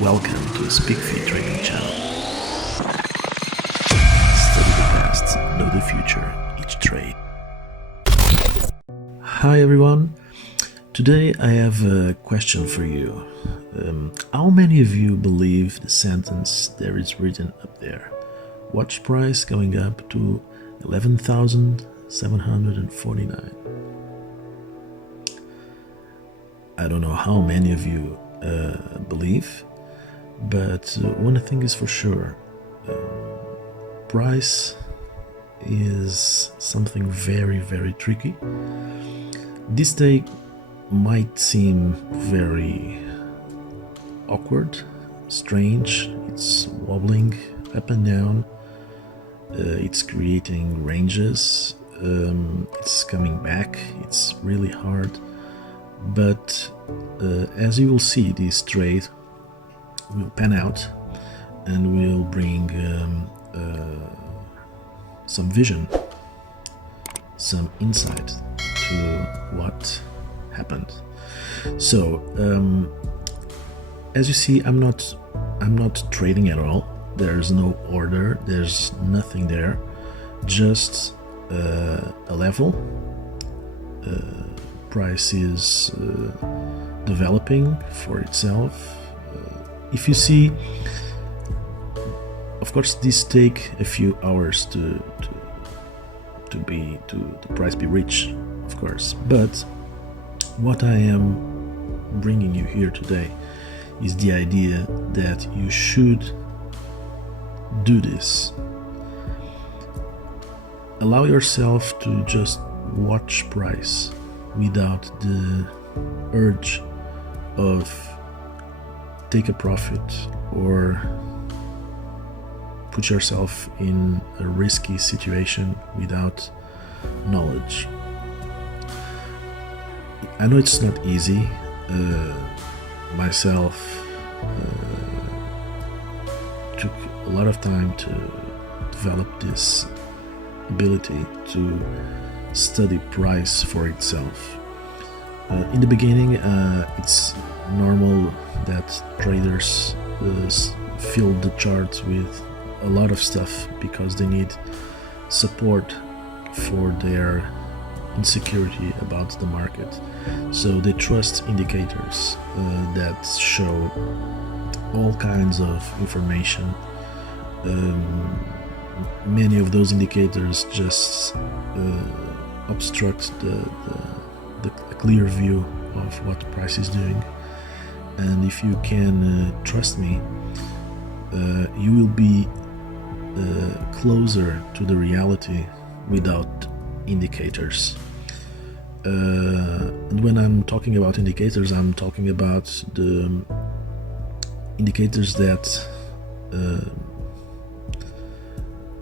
Welcome to the SPKFeat trading channel. Study the past, know the future, each trade. Hi everyone. Today I have a question for you. How many of you believe the sentence there is written up there? Watch price going up to 11,749. I don't know how many of you believe, but one thing is for sure, price is something very, very tricky. This day might seem very awkward, strange, it's wobbling up and down, it's creating ranges, it's coming back, it's really hard. But as you will see, this trade will pan out and will bring some vision, some insight to what happened. So as you see, I'm not trading at all. There's no order, there's nothing there, just a level. Price is developing for itself. If you see, of course, this take a few hours to the price be reached, of course. But what I am bringing you here today is the idea that you should do this. Allow yourself to just watch price without the urge of take a profit or put yourself in a risky situation without knowledge. I know it's not easy. Myself took a lot of time to develop this ability to study price for itself. In the beginning, it's normal that traders fill the charts with a lot of stuff because they need support for their insecurity about the market. So they trust indicators that show all kinds of information. Many of those indicators just obstruct the clear view of what the price is doing. And if you can trust me, you will be closer to the reality without indicators. And when I'm talking about indicators, I'm talking about the indicators that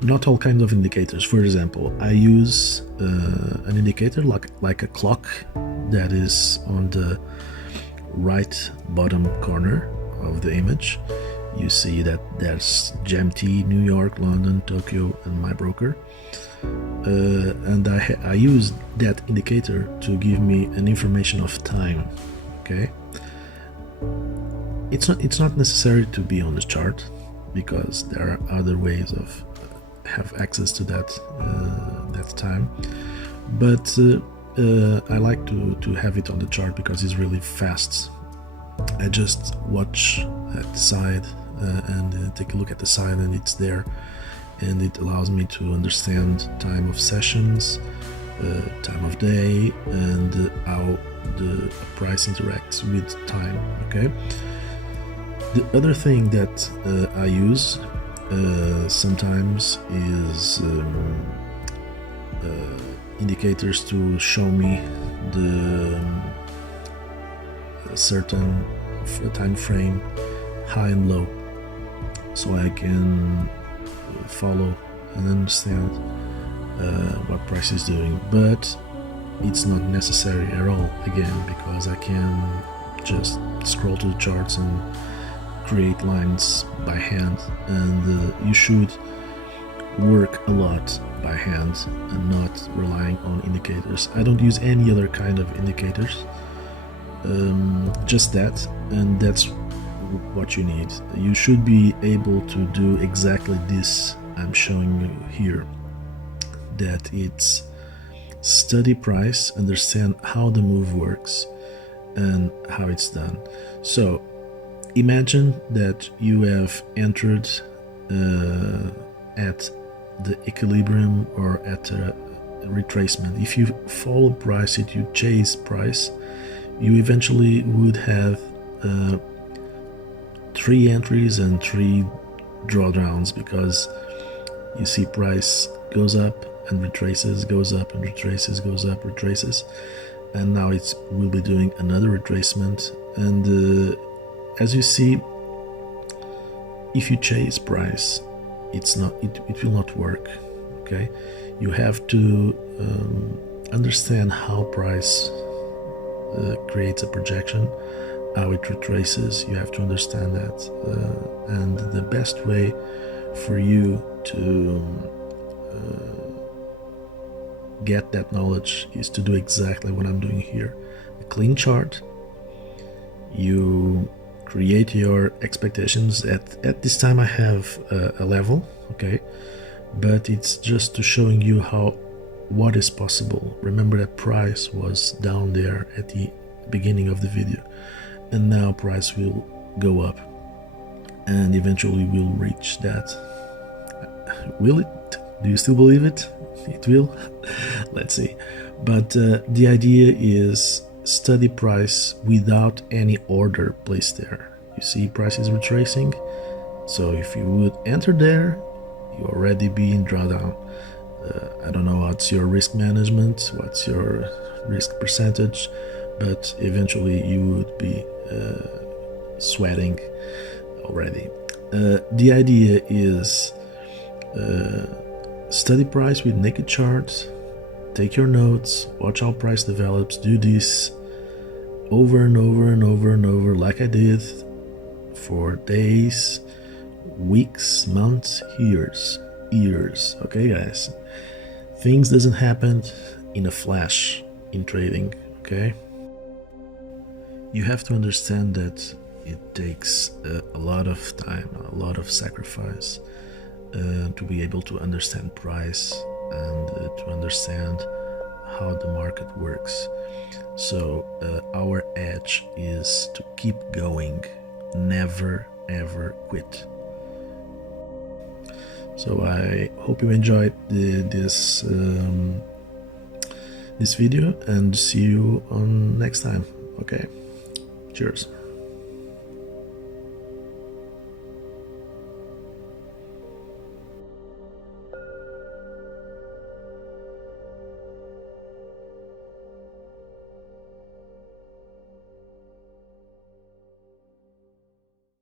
not all kinds of indicators. For example, I use an indicator like a clock that is on the right bottom corner of the image. You see that there's GMT, New York, London, Tokyo, and my broker. And I use that indicator to give me an information of time. Okay, it's not necessary to be on the chart because there are other ways of have access to that time, but I like to have it on the chart because it's really fast. I just watch at the side and take a look at the side, and it's there, and it allows me to understand time of sessions, time of day, and how the price interacts with time. Okay. The other thing that I use sometimes is indicators to show me the certain time frame high and low, so I can follow and understand what price is doing. But it's not necessary at all, again, because I can just scroll to the charts and create lines by hand, and you should work a lot by hand and not relying on indicators. I don't use any other kind of indicators, just that, and that's what you need. You should be able to do exactly this I'm showing you here, that it's study price, understand how the move works and how it's done. So imagine that you have entered at the equilibrium or at a retracement. If you follow price, if you chase price, you eventually would have 3 entries and 3 drawdowns, because you see price goes up and retraces, goes up and retraces, goes up, retraces, and now it will be doing another retracement. And as you see, if you chase price, it will not work. Okay, you have to understand how price creates a projection, how it retraces. You have to understand that, and the best way for you to get that knowledge is to do exactly what I'm doing here. A clean chart. You create your expectations. At this time I have a level, okay, but it's just to showing you what is possible. Remember that price was down there at the beginning of the video, and now price will go up and eventually will reach that. Will it? Do you still believe it? It will. Let's see. But the idea is study price without any order placed there. You see price is retracing, so if you would enter there, you already be in drawdown. I don't know what's your risk management, what's your risk percentage, but eventually you would be sweating already. The idea is study price with naked charts, take your notes, watch how price develops, do this over and over and over and over, like I did, for days, weeks, months, years. Okay, guys, things doesn't happen in a flash in trading. Okay, you have to understand that it takes a lot of time, a lot of sacrifice to be able to understand price and to understand how the market works. So our edge is to keep going, never ever quit. So I hope you enjoyed this video, and see you on next time. Okay, cheers.